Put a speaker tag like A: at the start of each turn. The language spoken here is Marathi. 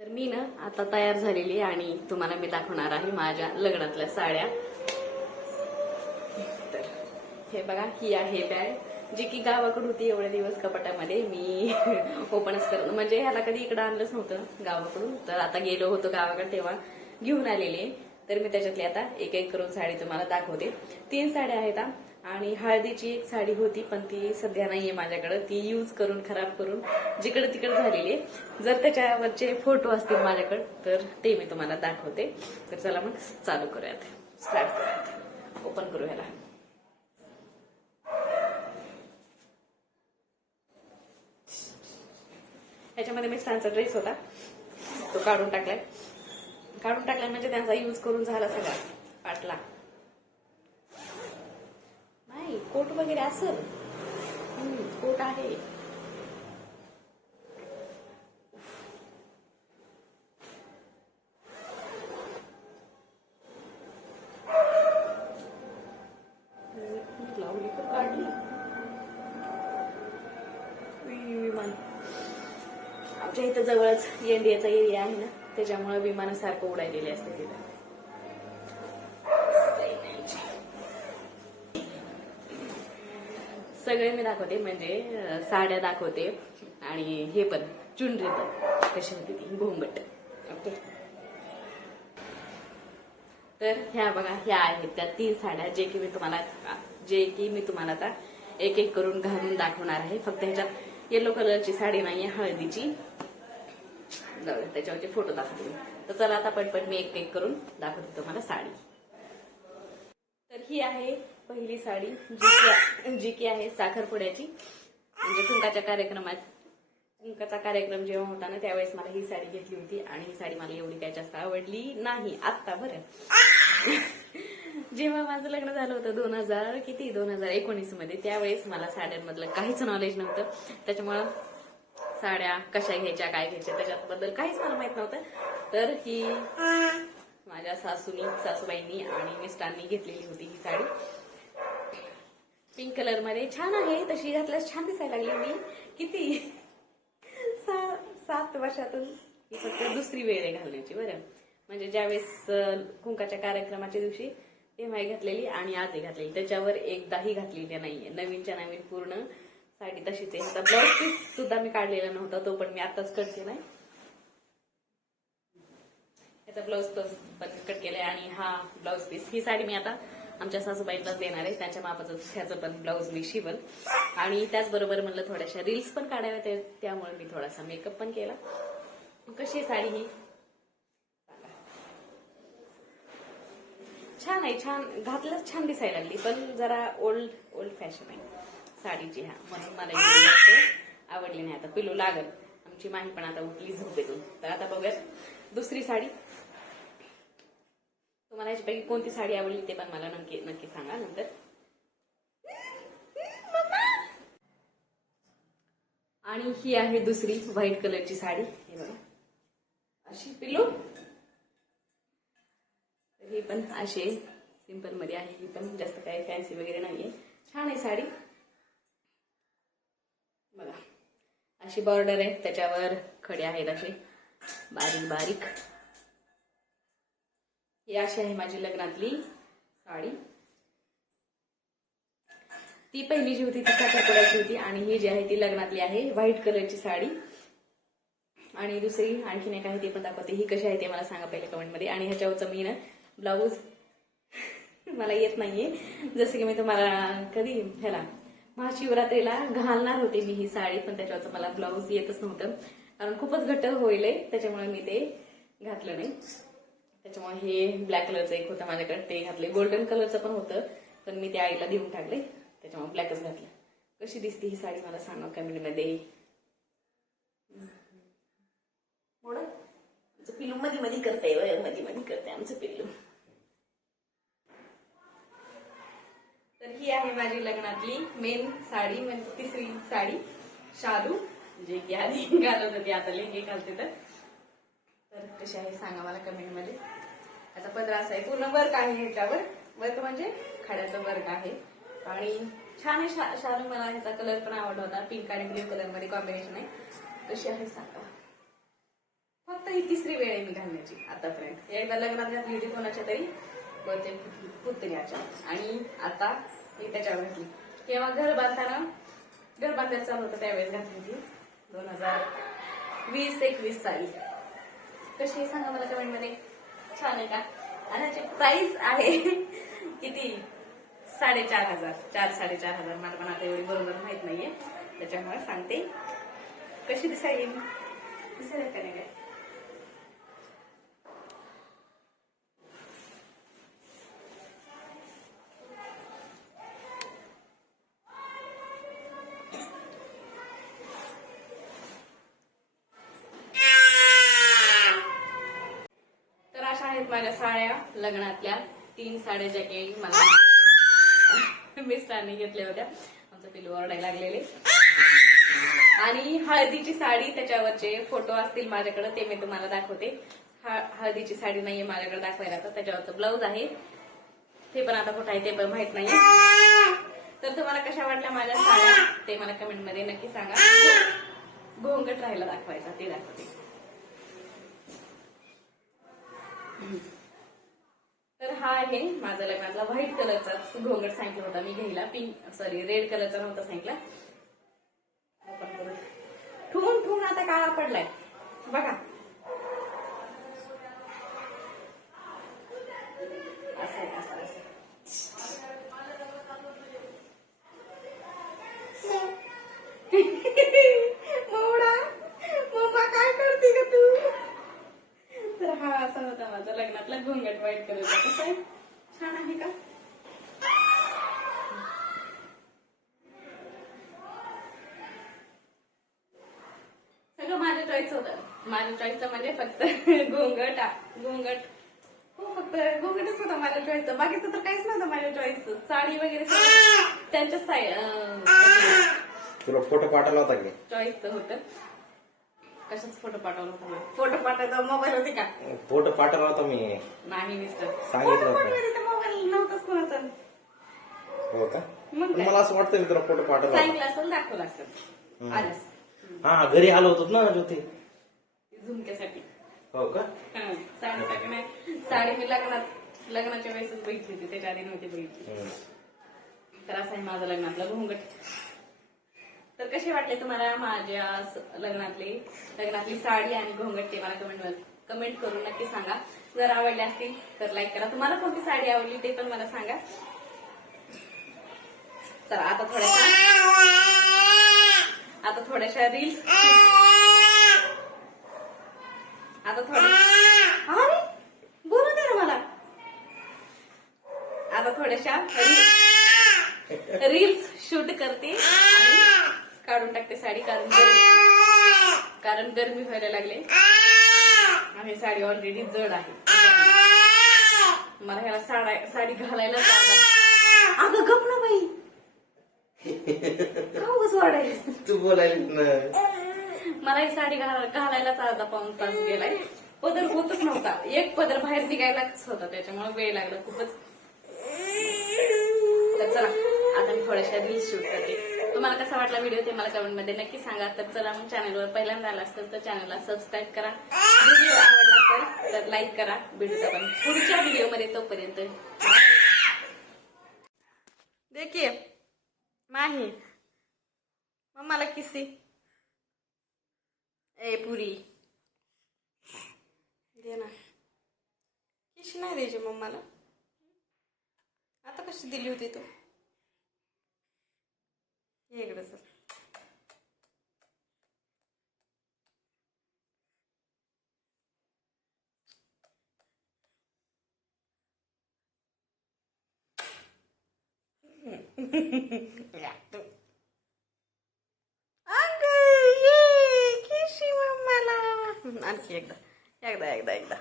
A: तर मी ना आता तयार झालेली आहे आणि तुम्हाला मी दाखवणार आहे माझ्या लग्नातल्या साड्या. तर हे बघा ही आहे बॅग. जी की गावाकडे होती एवढे दिवस कपाटामध्ये मी ओपनच कर म्हणजे ह्याला कधी इकडं आणलंच नव्हतं गावाकडून. तर आता गेलो होतो गावाकडे तेव्हा घेऊन आलेले. तर मी त्याच्यातली आता एक एक करून साडी तुम्हाला दाखवते. तीन साड्या आहेत आणि हळदीची एक साडी होती पण ती सध्या नाहीये माझ्याकडे. ती यूज करून खराब करून जिकडे तिकडे झालेली आहे. जर त्याच्यावरचे फोटो असतील माझ्याकडे तर ते मी तुम्हाला दाखवते. तर चला मग चालू करूयात. स्टार्ट करूयात. ओपन करू ह्याला ह्याच्यामध्ये मिस्टरांचा ड्रेस होता. तो काढून टाकलाय. काढून टाकलाय म्हणजे त्यांचा यूज करून झाला सगळा. पाटला नाही कोट वगैरे असल कोट आहे. विमान. आमच्या इथं जवळच एनडीएचा एरिया आहे ना त्याच्यामुळे विमानासारखं उडायलेले असते तिथं. सगळे मी दाखवते म्हणजे साड्या दाखवते आणि हे पण चुनरी पण. कशी होती ती? घोंगट. ओके. तर ह्या बघा ह्या आहेत त्या तीन साड्या जे की मी तुम्हाला जे की मी तुम्हाला आता एक एक करून घालून दाखवणार आहे. फक्त ह्याच्यात येलो कलरची साडी नाहीये हळदीची. जाऊ त्याच्यावरचे फोटो दाखवते मी. तर चला आता पटपट मी एक एक करून दाखवते तुम्हाला साडी. तर ही आहे पहिली साडी जी की जी की आहे साखरपुड्याची. म्हणजे कुंकाच्या कार्यक्रमात कुंकाचा कार्यक्रम जेव्हा होता ना त्यावेळेस मला ही साडी घेतली होती आणि ही साडी मला एवढी काय जास्त आवडली नाही. आत्ता बरं. जेव्हा माझं लग्न झालं होतं दोन हजार किती? दोन हजार एकोणीसमध्ये. त्यावेळेस मला साड्यांमधलं काहीच नॉलेज नव्हतं. त्याच्यामुळं साड्या कशा घ्यायच्या काय घ्यायच्या त्याच्याबद्दल काहीच मला माहीत नव्हतं. तर ही माझ्या सासूनी सासूबाईंनी आणि मिस्टांनी घेतलेली होती ही साडी. पिंक कलरमध्ये. छान आहे. तशी घातल्यास छान दिसायला लागली मी. किती? सा- सात वर्षातून. ही फक्त दुसरी वेळ आहे घालण्याची बरं. म्हणजे ज्यावेळेस कुंकाच्या कार्यक्रमाच्या दिवशी तेव्हाही घातलेली आणि आजही घातलेली. त्याच्यावर एकदाही घातलेली नाहीये. नवीनच्या नवीन पूर्ण साडी तशीच आहे. आता ब्लाऊज पीस सुद्धा मी काढलेला नव्हता तो पण मी आताच कट केलाय. याचा ब्लाऊज पीस पण कट केलाय आणि हा ब्लाऊज पीस ही साडी मी आता आमच्या सासूबाईंनाच देणार आहे त्यांच्या मापाचं ह्याचं पण ब्लाऊज मी शिवल. आणि त्याचबरोबर म्हणलं थोड्याशा रील्स पण काढाव्या त्यामुळे मी थोडासा मेकअप पण केला. कशी साडी ही? छान आहे छान. घातलंच छान दिसायला लागली पण जरा ओल्ड ओल्ड फॅशन आहे. साडीची हा म्हणून मला आवडली नाही आता पिलू लागल. आमची माही पण आता उठली झोपेतून. तर आता बघूयात दुसरी साडी. तुम्हाला याच्यापैकी कोणती साडी आवडली ते पण मला नक्की नक्की सांगा नंतर. आणि ही आहे दुसरी व्हाईट कलरची साडी. हे बघा. अशी पिलू ही पण अशी सिंपलमध्ये आहे. ही पण जास्त काही फॅन्सी वगैरे नाहीये. छान आहे साडी. बघा. अशी बॉर्डर आहे. त्याच्यावर खडे आहेत असे. बारीक बारीक. ही अशी आहे माझी लग्नातली साडी. ती पहिली जी होती ती साखरपुड्याची होती आणि ही जी आहे ती लग्नातली आहे व्हाईट कलरची साडी. आणि दुसरी आणखीन एक आहे ती पण दाखवते. ही कशी आहे ते मला सांगा पहिले कमेंटमध्ये. आणि ह्याच्यावरचं मी ना ब्लाऊज मला येत नाहीये. जसं की मी तुम्हाला कधी ह्याला महाशिवरात्रीला घालणार होते मी ही साडी पण त्याच्यावरचं मला ब्लाऊज येतच नव्हतं. कारण खूपच घट्ट होईल त्याच्यामुळे मी ते घातलं नाही. त्याच्यामुळे हे ब्लॅक कलरचं एक होतं माझ्याकडे ते घातले गोल्डन कलरचं पण होतं पण मी ते आईला देऊन टाकले त्याच्यामुळे ब्लॅकच घातलं. कशी दिसते ही साडी मला सांगा कमेंटमध्ये आमचं पिल्लू मध्ये मध्ये करते मध्ये मध्ये करते आमचं पिल्लू. तर ही आहे माझी लग्नातली मेन साडी म्हणजे तिसरी साडी. शालू जे की आधी घालत होती आता लेंगे घालते तर. कशी आहे सांगा मला कमेंटमध्ये याचा पदर असा आहे पूर्ण वर्क आहे ह्याच्यावर. वर्क म्हणजे खाड्याचं वर्क आहे. आणि छान आहे शा- शालू मला ह्याचा कलर पण आवडला. होता पिंक आणि ब्ल्यू कलरमध्ये कॉम्बिनेशन आहे. कशी आहे सांगा. फक्त ही तिसरी वेळ आहे मी घालण्याची आतापर्यंत. एकदा लग्नात घातली होती कोणाच्या तरी कोणते पुतण्याच्या. आणि आता मी त्याच्यावर घातली. किंवा घर बांधताना घर बांधायला चालू होतं त्यावेळेस घातली होती. दोन हजार वीस एकवीस साली. कशी सांगा मला कमेंटमध्ये. छान आहे का? आणि ह्याची प्राइस आहे किती? साडेचार हजार. चार साडेचार हजार. मला पण आता एवढी बरोबर माहीत नाहीये. त्याच्यामुळे सांगते. कशी दिसायली? दिसायला का नाही काय तर अशा आहेत माझ्या साड्या लग्नातल्या तीन साड्या ज्या काही मला मिस्टरांनी घेतल्या होत्या. आमचं पिलू ओरडायला लागलेले. आणि हळदीची साडी त्याच्यावरचे फोटो असतील माझ्याकडे ते मी तुम्हाला दाखवते. हळदीची साडी नाहीये माझ्याकडे दाखवायला आता त्याच्यावरचं ब्लाऊज आहे. ते पण आता कुठं आहे ते पण माहीत नाही तर तुम्हाला कशा वाटल्या माझ्या साड्या ते मला कमेंटमध्ये नक्की सांगा. घोंगट राहायला दाखवायचा ते दाखवते. तर हा आहे माझा लग्नातला व्हाईट कलरचा घोंगड सांगितलं होता मी घ्यायला पिंक सॉरी रेड कलरचा नव्हता सांगितला. ओपन करू. ठेवून ठेवून आता काळा पडलाय. बघा असं आहे, असं असं मवडा मम्मा काय करते का तू तर हा असा होता माझा लग्नातला घोंगट वाईट कलरचा कसा आहे छान आहे का सगळं माझ्या चॉईस होतं. माझ्या चॉईसचं म्हणजे फक्त घोंगट आ- घोंगट. हो फक्त घोंगटच होता माझ्या चॉईसचं बाकीचं तर काहीच नव्हतं माझ्या चॉईसचं साडी वगैरे त्यांच्या साई
B: तुला फोटो पाठवला होता की?
A: चॉईसचं होतं. कशाच फोटो पाठवला होता फोटो पाठवायचा मोबाईल होते का?
B: फोटो पाठवला होता मी.
A: नाही मिस्टर
B: सांगितलं
A: फोटो
B: होतं.
A: पाठवायला तर मोबाईल नव्हताच कोणाचा.
B: हो का?
A: मग काय?
B: मला असं वाटतं मी तुला फोटो पाठवला होता.
A: सांगितलं असेल दाखवलं असेल. आलंच.
B: हा घरी आलो होतो ना ज्योती.
A: झुमक्यासाठी.
B: हो का?
A: हा, साडीसाठी नाही. साडी मी लग्नात लग्नाच्या वेळेसच बघितली होती त्याच्या आधी नव्हती बघितली.
B: हम्म.
A: तर असं आहे माझं लग्नातलं घोंगट. तर कसे वाटले तुम्हाला माझ्या स- लग्नातले लग्नातली साडी आणि घोंगट ते मला कमेंट कमेंट करून नक्की सांगा. जर आवडले असतील तर लाईक करा. तुम्हाला कोणती साडी आवडली ते पण मला सांगा. चला आता थोड्याशा आता थोड्याशा रील्स आता थोड्या अरे बोलू दे ना मला. आता थोड्याशा रील्स शूट करते काढून टाकते साडी कारण कारण गरमी व्हायला लागले. आणि साडी ऑलरेडी जड आहे. मला ह्याला साडा साडी घालायला अगं गप ना बाई. का उगाच वाढायला
B: तू बोलायली
A: मला ही साडी घालायलाच अर्धा पाऊन तास गेलाय. पदर होतच नव्हता. एक पदर बाहेर निघायलाच होता त्याच्यामुळे वेळ लागला खूपच. चला आता मी थोड्याशा रील्स शूट करते. तुम्हाला कसा वाटला व्हिडिओ ते मला कमेंटमध्ये नक्की सांगा. तर चला मग चॅनलवर पहिल्यांदा आला असेल तर चॅनलला सबस्क्राईब करा. व्हिडिओ आवडला असेल तर लाईक करा. व्हिडिओ पण पुढच्या व्हिडिओमध्ये तोपर्यंत. देखिए माही मम्माला किसी। ए पुरी. दे ना. किश नाही द्यायची मम्माला? आता कशी दिली होती तू? ये इकडे सर आणखी एकदा. एकदा एकदा एकदा.